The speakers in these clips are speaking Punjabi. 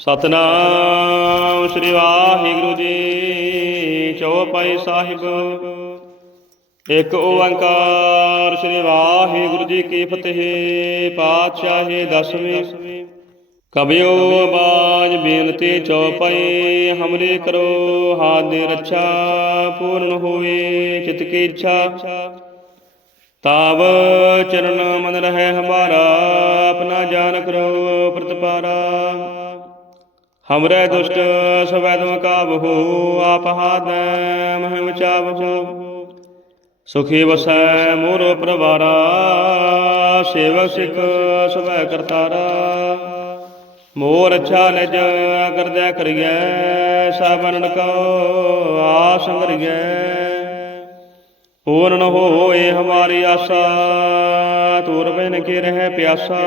ਸਤਨਾਮ ਸ੍ਰੀ ਵਾਹਿਗੁਰੂ ਜੀ ਚੌਪਾਈ ਸਾਹਿਬ। ਇੱਕ ਓੰਕਾਰ ਸ੍ਰੀ ਵਾਹਿਗੁਰੂ ਜੀ ਕੀ ਫਤਿਹ, ਪਾਤਸ਼ਾਹੀ ਦਸਵੀਂ। ਕਬਿਓ ਬਾਜ ਬੇਨਤੀ ਚੌਪਾਈ ਹਮਲੇ ਕਰੋ ਹਾਥ ਦੀ ਰੱਛਾ ਪੂਰਨ ਹੋਵੇ, ਚਿਤ ਕੀ ਇੱਛਾ। ਤਾਵ ਚਰਨ ਮਨ ਰਹੇ ਹਮਾਰਾ, ਆਪਣਾ ਜਾਨ ਕਰੋ ਪ੍ਰਤਪਾਰਾ। ਹਮਰੇ ਦੁਸ਼ਟ ਸਵੈਦਮ ਕਾਬਹੂ ਆਪ ਹਾਦੈ ਮਹਿਮ ਚਾਵਹੂ ਸੁਖੀ ਵਸੈ ਮੋਰੋ ਪ੍ਰਵਾਰਾ ਸੇਵਕ ਸਿਖ ਸਵੈ ਕਰਤਾਰਾ ਮੋਰ ਅੱਛਾ ਨਿਜ ਕਰਦਿਆ ਕਰੀਐ ਸਾਬਨਨ ਕੋ ਆਸ ਕਰੀਐ ਪੂਰਨ ਹੋਏ ਹਮਾਰੀ ਆਸਾ ਤੂਰ ਬਿਨ ਕੇ ਰਹਿ ਪਿਆਸਾ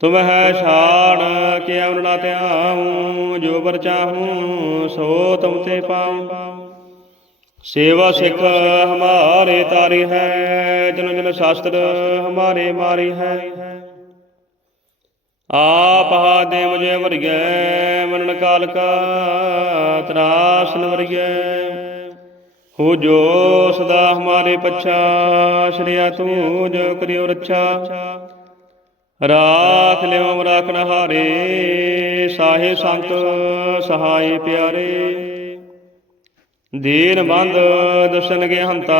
ਤੁਮ ਹੈ ਛਾੜ ਕੇ ਅਵਰਣਾ ਧਿਆਉ ਜੋ ਬਰ ਚਾਹੂੰ, ਸੋ ਤੁਮ ਤੇ ਪਾਉ। ਸੇਵਾ ਸਿੱਖ ਹਮਾਰੇ ਤਾਰੀ ਹੈ, ਜਨ ਜਨ ਸ਼ਾਸਤਰ ਹਮਾਰੇ ਮਾਰੀ ਹੈ। ਆਪ ਹਾਦੇ ਮੁਝੇ ਵਰਗੈ ਮਰਨ ਕਾਲ ਕਾ ਤਰਾਸਨ ਵਰਗੈ। ਹੋ ਜੋ ਸਦਾ ਹਮਾਰੇ ਪਛਾ, ਸ਼੍ਰੀਆ ਤੂੰ ਜੋ ਕਰਿਓ ਰੱਛਾ। ਰਾਖ ਲਿਓ ਰਾਖਨ ਹਾਰੇ ਸਾਹੇ ਸੰਤ ਸਹਾਈ ਪਿਆਰੇ। ਦੀਨ ਬੰਦ ਦਰਸ਼ਨ ਕੇ ਹੰਤਾ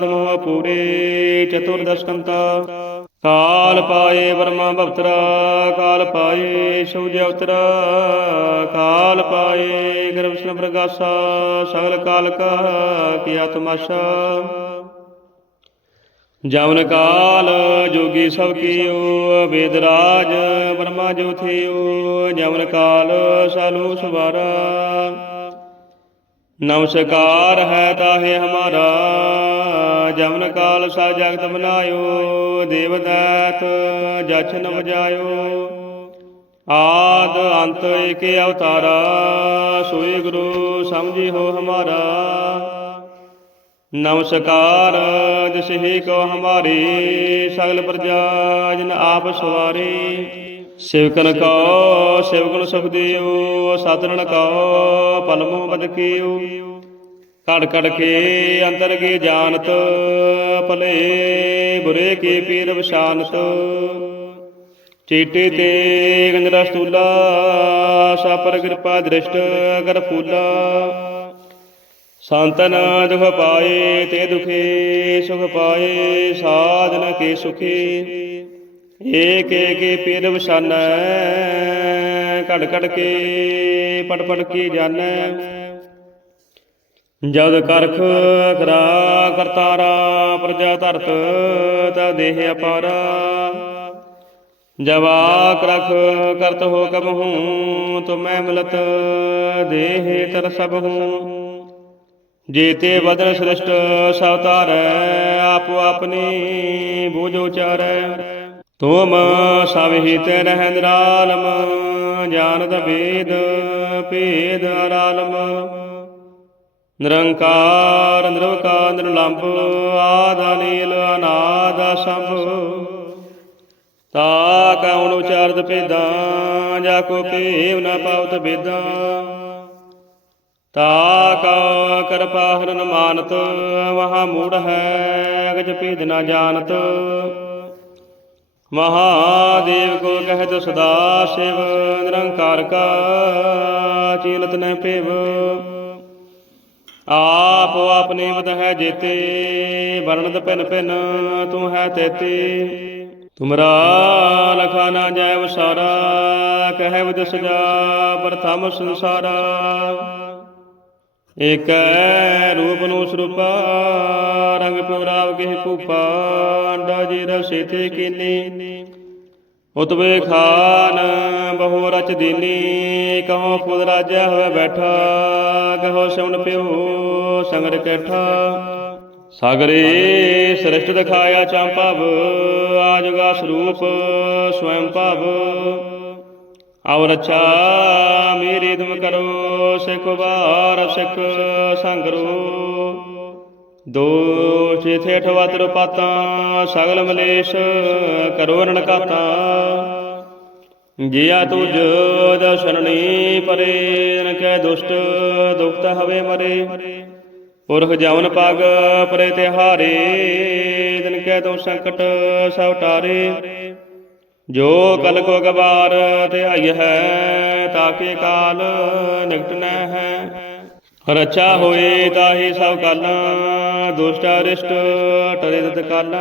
ਤਮੋ ਪੂਰੇ ਚਤੁਰਦਸ਼ਕੰਤਾ ਕਾਲ ਪਾਏ ਬਰਮਾ ਭਵਤਰਾ, ਕਾਲ ਪਾਏ ਸੂਜ ਅਵਤਰਾ। ਕਾਲ ਪਾਏ ਗਰਭਸ਼ਨ ਪ੍ਰਗਾਸਾ, ਸਗਲ ਕਾਲ ਕਾ ਕੀਆ ਤਮਾਸ਼ਾ ਜਮਨ ਕਾਲ ਜੋਗੀ ਸਭ ਕੀਓ ਵੇਦ ਰਾਜ ਬ੍ਰਹਮਾ ਜੋ ਥਿਓ, ਜਮਨ ਕਾਲ ਸਾਲੂ ਸਵਾਰਾ। ਨਮਸਕਾਰ ਹੈ ਤਾਹੇ ਹਮਾਰਾ, ਜਮਨ ਕਾਲ ਸਾ ਜਗਤ ਬਨਾਇਓ ਦੇਵਦਾਤ ਜਛਨ ਵਜਾਇਓ ਆਦ ਅੰਤ ਏਕੇ ਅਵਤਾਰਾ, ਸੋਏ ਗੁਰੂ ਸਮਝੀ ਹੋ ਹਮਾਰਾ। ਨਮਸਕਾਰ, ਜਿਸਹੀ ਕੋ ਹਮਾਰੀ ਸਗਲ ਪ੍ਰਜਾ, ਜਨ ਆਪ ਸਵਾਰੀ। ਸਿਵਕਨ ਕੋ ਸਿਵਗੁਣ ਸੁਖ ਦਿਓ ਕੋ ਪਲਮੋ ਬਦ ਕੜ ਕੜ ਕੇ ਅੰਤਰ ਕੀ ਜਾਣਤ, ਭਲੇ ਬੁਰੇ ਕੀ ਪੀਰ ਵਿਸ਼ਾਨਤ ਚੀਟੇ ਤੇ ਗੰਜਰਾ ਸਤੂਲਾ ਸਾਪਰ ਕਿਰਪਾ ਦ੍ਰਿਸ਼ਟ ਅਗਰ ਫੂਲਾ। ਸੰਤਨ ਦੁਖ ਪਾਏ ਤੇ ਦੁਖੇ, ਸੁਖ ਪਾਏ, ਸਾਧਨ ਕੇ ਸੁਖੀ। ਏਕ ਏਕ ਪੀਰ ਵਸਾਨੈ ਘੜ ਘੜ ਕੇ ਪਟ ਪਟ ਕੀ ਜਾਣੈ। ਜਦ ਕਰਖ ਕਰਾ ਕਰਤਾਰਾ, ਪ੍ਰਜਾ ਧਰਤ ਤਾ ਦੇਹ ਅਪਾਰਾ। ਜਵਾ ਕਰਖ ਕਰਤ ਹੋ ਕਬ ਹੂੰ, ਤੁਮੈ ਮਿਲਤ ਦੇਹ ਤਰ ਸਭ ਹੂੰ। ਜੀਤੇ ਬਦਨ ਸ੍ਰਿਸ਼ਟ ਸਵਤਾਰੈ ਆਪੋ ਆਪਣੀ ਬੂਝ ਉਚਾਰੈ। ਤੁਮ ਸਭ ਹਿਤ ਰਹਿ ਨਿਰਾਲਮ, ਜਾਣਤ ਵੇਦ, ਭੇਦ ਅਰਾਲਮ। ਨਿਰੰਕਾਰ, ਨਿਰਵਕਾਰ, ਨਿਰਲੰਭ, ਆਦ ਨੀਲ ਅਨਾਦ ਸੰਭ ਤਾ ਕਉਣ ਉਚਾਰਤ ਭੇਦਾਂ, ਜਾ ਕੋ ਭੇਵ ਨ ਪਾਵਤ ਬੇਦਾਂ ਤਾ ਕਾ ਕਿਰਪਾ ਹਰਨ ਮਾਨਤ ਮਹਾ ਮੂੜ ਹੈ ਅਗਜ ਭੇਦ ਨ ਜਾਣਤ ਮਹਾਦੇਵ ਕੋ ਕਹਿਤ ਸਦਾ ਸਿਵ ਨਿਰੰਕਾਰ ਕਾ ਚੀਨਤ ਨ ਭੇਵ ਆਪ ਆਪਣੀ ਮਤ ਹੈ ਜੇਤੇ ਵਰਣਤ ਪਿਨ ਪਿਨ ਤੂੰ ਹੈ ਤੇਤੇ ਤੁਮਰਾ ਲਖਾ ਨਾ ਜਾਇ ਵਸਾਰਾ ਕਹਿ ਵਿਦ ਸਜਾ ਪ੍ਰਥਮ ਸੰਸਾਰਾ ਇਕ ਰੂਪ ਨੂੰ ਸਰੂਪਾ, ਰੰਗ ਪੁਰਾਵ ਕੇ ਕੂਪਾ ਅੰਡਾ ਜੀ ਰਸੇ ਤੇ ਕੀਨੀ। ਉਤਵੇ ਖਾਨ ਬਹੁ ਰਚ ਦੀਨੀ ਕਹੋ ਫੁੱਲ ਰਾਜਾ ਹੋਵੇ ਬੈਠਾ ਕਹੋ ਸਵਨ ਪਿਓ ਸੰਗਰ ਕੈਠਾ। ਸਾਗਰੇ ਸ੍ਰਿਸ਼ਟ ਦਿਖਾਇਆ ਚੰਪਵ ਆਜਗਾ ਸਰੂਪ ਸਵੈੰ ਭਵ। ਆਵ ਰੱਛਾ ਮੇਰੀ ਤੁਮ ਕਰੋ, ਸਿਖ ਵਾਰ ਸਿਖ ਸੰਗਰੋ। ਦੋਸ਼ ਥੇਠ ਵਤਰ ਪਾਤਾਂ ਸਗਲ ਮਲੇਸ਼ ਕਰੋ ਰਣ ਕਾਤਾਂ ਜਿਆ ਤੁਜ ਦਰਸ਼ਨਣੀ ਪਰੇ ਜਨ ਕੈ ਦੁਸ਼ਟ ਦੁਖਤ ਹਵੇ ਮਰੇ। ਪੁਰਖ ਜਵਨ ਪਗ ਪਰੇ ਤਿਹਾਰੇ ਦਿਨ ਕੈ ਤੋ ਸੰਕਟ ਸਭ ਟਾਰੇ ਜੋ ਕਲ ਕੋ ਗਵਾਰ ਧਿਆਈ ਹੈ, ਤਾਕੇ ਕਾਲ ਨਿਕਟ ਨ ਹੈ। ਰਚਾ ਹੋਏ ਤਾਹੀ ਸਭ ਕਾਲਾਂ, ਦੁਸ਼ਟ ਅਰਿਸ਼ਟ ਟਰੇ ਤਤ ਕਾਲਾਂ।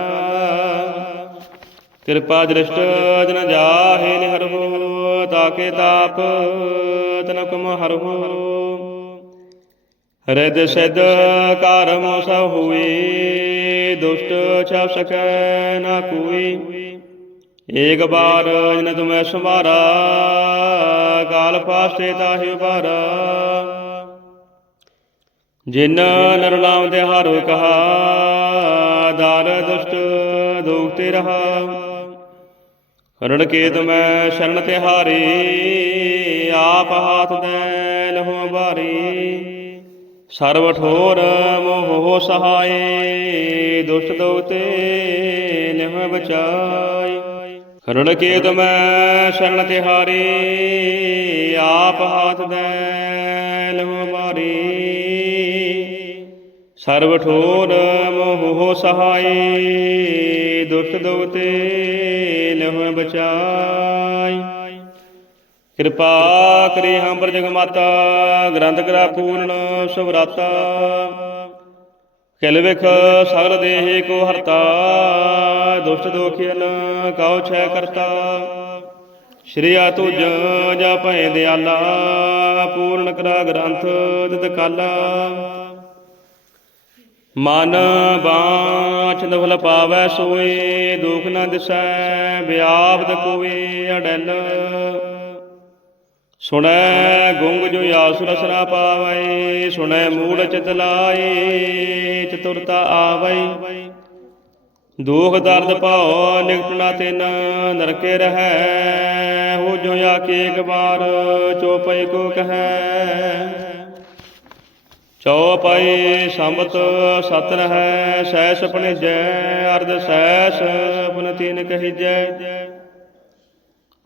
ਕਿਰਪਾ ਦ੍ਰਿਸ਼ਟ ਜਨ ਜਾਹੇ ਨਿਹਰਹੁ ਤਾਕੇ ਤਾਪ ਤਨ ਕਮ ਹਰਹੁ ਹਰਿਦ ਸਿਧ ਕਰਮ ਸਭ ਹੋਏ, ਦੁਸ਼ਟ ਛਾਪ ਸਕੈ ਨਾ ਕੋਈ। ਏਕ ਬਾਰ ਜਨ ਤੁਮੈ ਸੰਭਾਰਾ ਕਾਲ ਫਾਸਤੇ ਤਾਹਿ ਉਬਾਰਾ ਜਿਨ ਨਰ ਨਾਮ ਦੇ ਹਾਰੋ ਕਹਾ, ਦਾਰ ਦੁਸ਼ਟ ਦੁਖਤੇ ਰਹਾ। ਰਣ ਕੇ ਤੁਮੈ ਸ਼ਰਨ ਤੇ ਹਾਰੇ, ਆਪ ਹਾਥ ਦੇ ਲਹੋ ਬਾਰੀ ਸਰਵ ਠੋਰ ਮੋਹ ਸਹਾਏ ਦੁਸ਼ਟ ਦੁਖਤੇ ਨਿਹ ਬਚਾਈ। ਰਣ ਕੇ ਤੁਮੈ ਸ਼ਰਨ ਤੇ ਆਪ ਹਾਥ ਦੇ ਲਹੋ ਬਾਰੀ ਸਰਬ ਠੋਰ ਮੋਹ ਸਹਾਈ, ਦੁਸ਼ਟ ਦੁਖਤੇ ਲਹੁ ਬਚਾਈ। ਕਿਰਪਾ ਕਰੀ ਹਮ ਪਰ ਮਾਤਾ ਗ੍ਰੰਥ ਕਰਾ ਪੂਰਨ ਸੁਭਰਾਤਾ ਕਿਲ ਵਿਖ, ਸਗਲ ਦੇਹ ਕੋ ਹਰਤਾ, ਦੁਸ਼ਟ ਦੋਖਿਨ ਕਉ ਛੈ ਕਰਤਾ। ਸ਼੍ਰੀ ਆ ਤੁਜ ਜਾ ਭੈ ਦਿਆਲਾ, ਪੂਰਨ ਕਰਾ ਗ੍ਰੰਥ ਤਿਤ ਕਾਲਾ। ਮਨ ਬਾਛ ਨਵਲ ਪਾਵੈ ਸੋਏ, ਦੁਖ ਨਾ ਦਿਸੈ ਵਿਆਪਤ ਕੋਏ ਅੜਲ। ਸੁਣੈ ਗੁੰਗ ਜੋ ਆਸੁਰ ਸਰਾ ਪਾਵੈ, ਸੁਣੈ ਮੂੜ ਚਿਤ ਲਾਏ, ਚਤੁਰਤਾ ਆਵੈ। ਦੁਖ ਦਰਦ ਪਾਉ ਨਿਕਟ ਨਾ ਤਿਨ, ਨਰਕੇ ਰਹੈ, ਹੋ ਜੋ ਆਕੇ ਇੱਕ ਵਾਰ ਚੋਪਈ ਕੋ ਕਹੈ। ਚੌਪਾਈ ਸੰਬਤ ਸਤ ਰਹੈ ਸੈਸ ਪਣਿਜੈ, ਅਰਧ ਸੈਸ ਪਨ ਤੀਨ ਕਹੀਜੈ।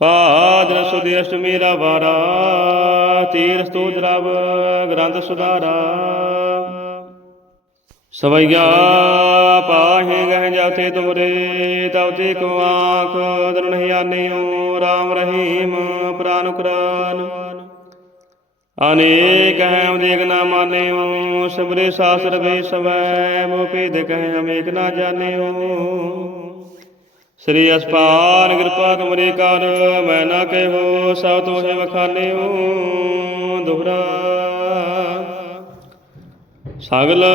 ਭਾਦਰ ਸੁਦੀ ਅਸ਼ਟਮੀ ਰਾ ਵਾਰਾ, ਤੀਰ ਸਤੂਤ ਰਵ, ਗ੍ਰੰਥ ਸੁਧਾਰਾ। ਸਵਈਆ ਪਾਹੇ ਗਹਿ ਜਾਤੇ ਤੁਮਰੇ ਤਉ ਤੇ ਕੋ ਆਖ ਦਰਨ ਆਨਿਓ, ਰਾਮ ਰਹੀਮ ਪ੍ਰਾਨ ਕੁਰਾਨ ਅਨੇਕ ਹੈ ਅਮਦੇਕ ਨਾ ਮਾਨਿਓ ਸਬਰੇ ਸਾਸਰ ਵੇ ਸਵੈ ਮੋ ਭੇਦ ਕਹਿ ਹਮੇਕ ਨਾ ਜਾਣਿਓ। ਸ੍ਰੀ ਅਸਪਾਨ ਕਿਰਪਾ ਤੁਮਰੇ ਕਰ, ਮੈਂ ਨਾ ਕਹਿਓ ਸਭ ਤੋਹੇ ਵਖਾਨਿਓ ਦੁਹਰਾ। ਸਗਲ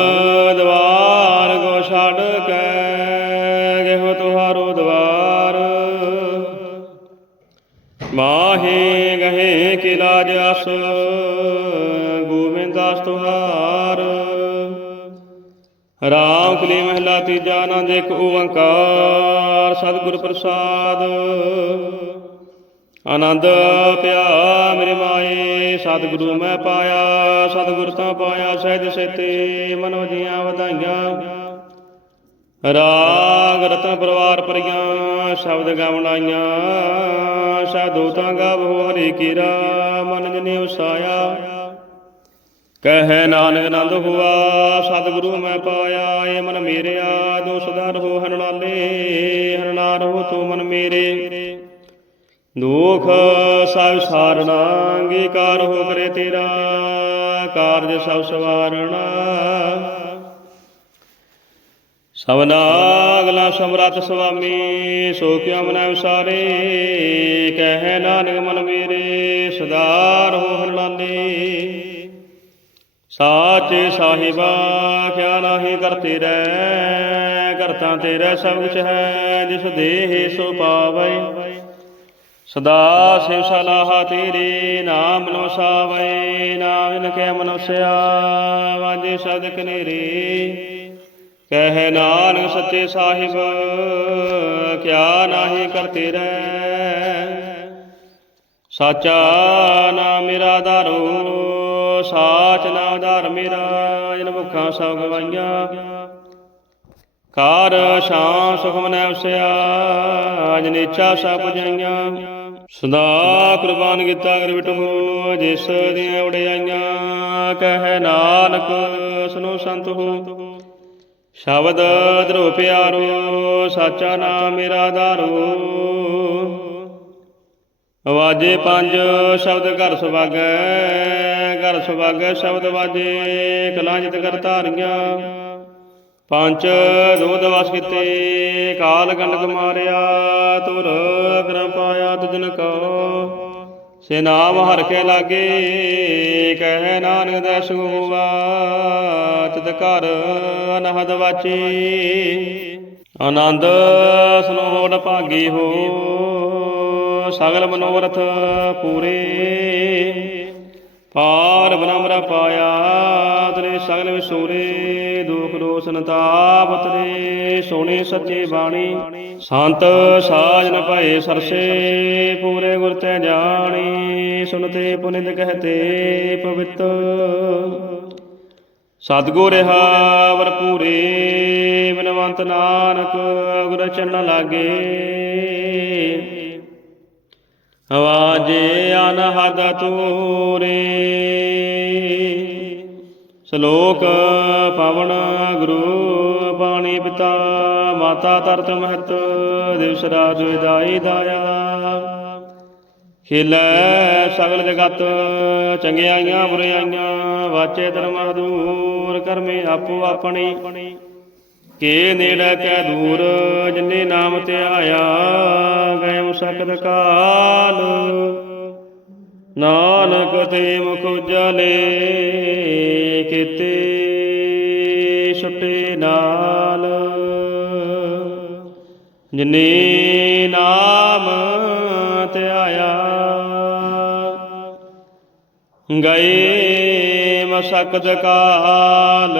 ਦਵਾਰ ਕੋ ਛੱਡ ਕੇ ਗਹਿਓ ਤੁਹਾਰੋ ਦਵਾਰ। ਮਾਹੇ ਗਹੇ ਕਿ ਲਾਜ ਅਸ, ਗੋਬਿੰਦ ਦਾਸ ਤੁਹਾਰ। ਰਾਮ ਕਲੀ ਮਹਿਲਾ ਤੀਜਾ ਨਾ ਦੇਖ ਓੰਕਾਰ, ਸਤਿਗੁਰ ਪ੍ਰਸਾਦ। ਆਨੰਦ ਪਿਆ ਮੇਰੇ ਮਾਏ, ਸਤਿਗੁਰੂ ਮੈਂ ਪਾਇਆ, ਸਤਿਗੁਰ ਤਾਂ ਪਾਇਆ, ਸਹਿਜ ਸੇਤੇ ਮਨੋ ਜੀਆਂ ਵਧਾਈਆਂ। ਰਾਗ ਰਤਨ ਪਰਿਵਾਰ ਪਰੀਆਂ ਸ਼ਬਦ ਗਾਵਣਾਈਆਂ ਸਾਧੂ ਤਾਂ ਗਾਵੋ ਹਰੀ ਕੀਰਾ ਮਨ ਜਨੇ ਉਸਾਇਆ। ਕਹੈ ਨਾਨਕ ਆਨੰਦ ਹੁਆ, ਸਤਿਗੁਰੂ ਮੈਂ ਪਾਇਆ ਏ ਮਨ ਮੇਰਿਆ ਦੋ ਸਦਾ ਰਹੋ ਹਰਨਾਲੇ ਹਰਨਾ ਰਹੋ ਤੂੰ ਮਨ ਮੇਰੇ। ਦੁਖ ਸਭ ਸਾਰਣਾ ਅੰਗੀਕਾਰ ਹੋ ਕਰੇ ਤੇਰਾ, ਕਾਰਜ ਸਭ ਸਵਾਰਣਾ ਸਵਨਾ ਅਗਲਾ ਸਮਰੱਥ ਸੁਆਮੀ, ਸੋ ਕਿਉ ਮਨੈ ਵਿਸਾਰੇ, ਕਹਿ ਨਾਨਕ ਮਨ ਮੇਰੇ, ਸਦਾ ਰਹੋ ਹਰਨਾਲੇ ਸਾਚੇ ਸਾਹਿਬਾ ਕਿਆ ਨਾਹੀ ਕਰਤੇ ਰਹਿ ਕਰਤਾ ਤੇਰਾ ਸਭ ਕੁਛ ਹੈ, ਜਿਸ ਦੇਹ ਸੋ ਪਾਵੈ। ਸਦਾ ਸਿਵ ਸਲਾਹਾ ਤੇਰੇ, ਨਾਮ ਨੋ ਸਾਵੈ ਨਾਮ ਕੈ ਮਨੁਸਿਆ ਵਾਜੇ ਸਦਕ ਕਨੇਰੇ ਕਹਿ ਨਾਨਕ ਸੱਚੇ ਸਾਹਿਬ, ਕਿਆ ਨਾਹੀ ਕਰਤੇ ਰਹਿ ਸਾਚਾ ਨਾਮ ਮੇਰਾ ਧਾਰੋ ਸਾਚ ਨਾ ਧਾਰ ਮੇਰਾ ਜਨ ਭੁੱਖਾਂ ਸਭ ਗਵਾਈਆਂ। ਕਾਰ ਸ਼ਾਂ ਸੁਖ ਮਨੈ ਉਸਿਆ ਜਨ ਇੱਛਾ ਸਭ ਪੁਜਾਈਆਂ। ਸਦਾ ਕੁਰਬਾਨ ਕੀਤਾ ਕਰ ਬਿਟੂ ਜਿਸ ਦੀਆਂ ਉਡਿਆਈਆਂ, ਕਹਿ ਨਾਨਕ, ਸੁਨੋ ਸੰਤ ਹੋ। ਸ਼ਬਦ ਧਰੋ ਪਿਆਰੋ, ਸਾਚਾ ਨਾਮ ਮੇਰਾ ਧਾਰੋ। ਆਵਾਜੇ ਪੰਜ, ਸ਼ਬਦ ਘਰ ਸੁਭਾਗੈ ਘਰ ਸੁਭਾਗੈ ਸ਼ਬਦ ਵਾਜੇ, ਕਲਾਂ ਕਰ ਧਾਰੀਆਂ। ਪੰਜ ਦੋਧ ਵਸ ਕੀਤੇ, ਕਾਲ ਗੰਡਕ ਮਾਰਿਆ ਤੁਰ ਕਰਮ ਪਾਇਆ ਤੁਜਨ ਕੋ। ਸੇ ਨਾਮ ਹਰ ਕੇ ਲਾਗੇ, ਕਹਿ ਨਾਨਕ ਦਸ ਹੋਵਾ ਤਿਤ ਘਰ ਅਨਹਦ ਵਾਚੀ। ਆਨੰਦ ਸਨੋੜ ਭਾਗੀ ਹੋ। ਸਗਲ ਮਨੋਰਥ ਪੂਰੇ। ਪਾਰ ਬ੍ਰਹਮਰਾ ਪਾਇਆ ਤੇਰੇ ਸਗਲ ਵਿਸੂਰੇ ਦੁਖ ਰੋਸ ਨਤਾਪ ਤੇਰੇ ਸੋਹਣੇ ਸੱਚੇ ਬਾਣੀ। ਸੰਤ ਸਾਜਨ ਭਏ ਸਰਸੇ, ਪੂਰੇ ਗੁਰ ਤੈ ਜਾਣੀ, ਸੁਨਤੇ ਪੁਨਿਤ ਕਹਤੇ ਪਵਿੱਤ। ਸਤਗੁਰ ਰਹਾ ਵਰ ਪੂਰੇ ਬਿਨਵੰਤ ਨਾਨਕ ਗੁਰ ਚਰਨ ਲਾਗੇ। ਆਵਾਜੇ ਅਨਹਦ ਤੂਰੇ ਸ਼ਲੋਕ ਪਵਨ ਗੁਰੂ ਪਾਣੀ ਪਿਤਾ ਮਾਤਾ ਤਰਤ ਮਹਤ ਦਿਵਸ ਰਾਤ ਵਿਦਾਈ ਦਾਇਆ। ਖੇਲੈ ਸਗਲ ਜਗਤ, ਚੰਗਿਆਈਆਂ ਬੁਰਿਆਈਆਂ, ਵਾਚੇ ਧਰਮ ਹਦੂਰ ਕਰਮੇ ਆਪੋ ਆਪਣੀ। ਕੇ ਨੇੜੇ ਕੈ ਦੂਰ, ਜਿਨੇ ਨਾਮ ਤੇ ਆਇਆ, ਗਏ ਮੁਸਕਦ ਕਾਲ। ਨਾਨਕ ਤੇ ਮੁਖ ਉਜਲੇ ਕਿਤੇ ਛੁੱਟੇ ਨਾਲ। ਜਿਨੇ ਨਾਮ ਤੇ ਆਇਆ, ਗਏ ਮਸਕਦ ਕਾਲ।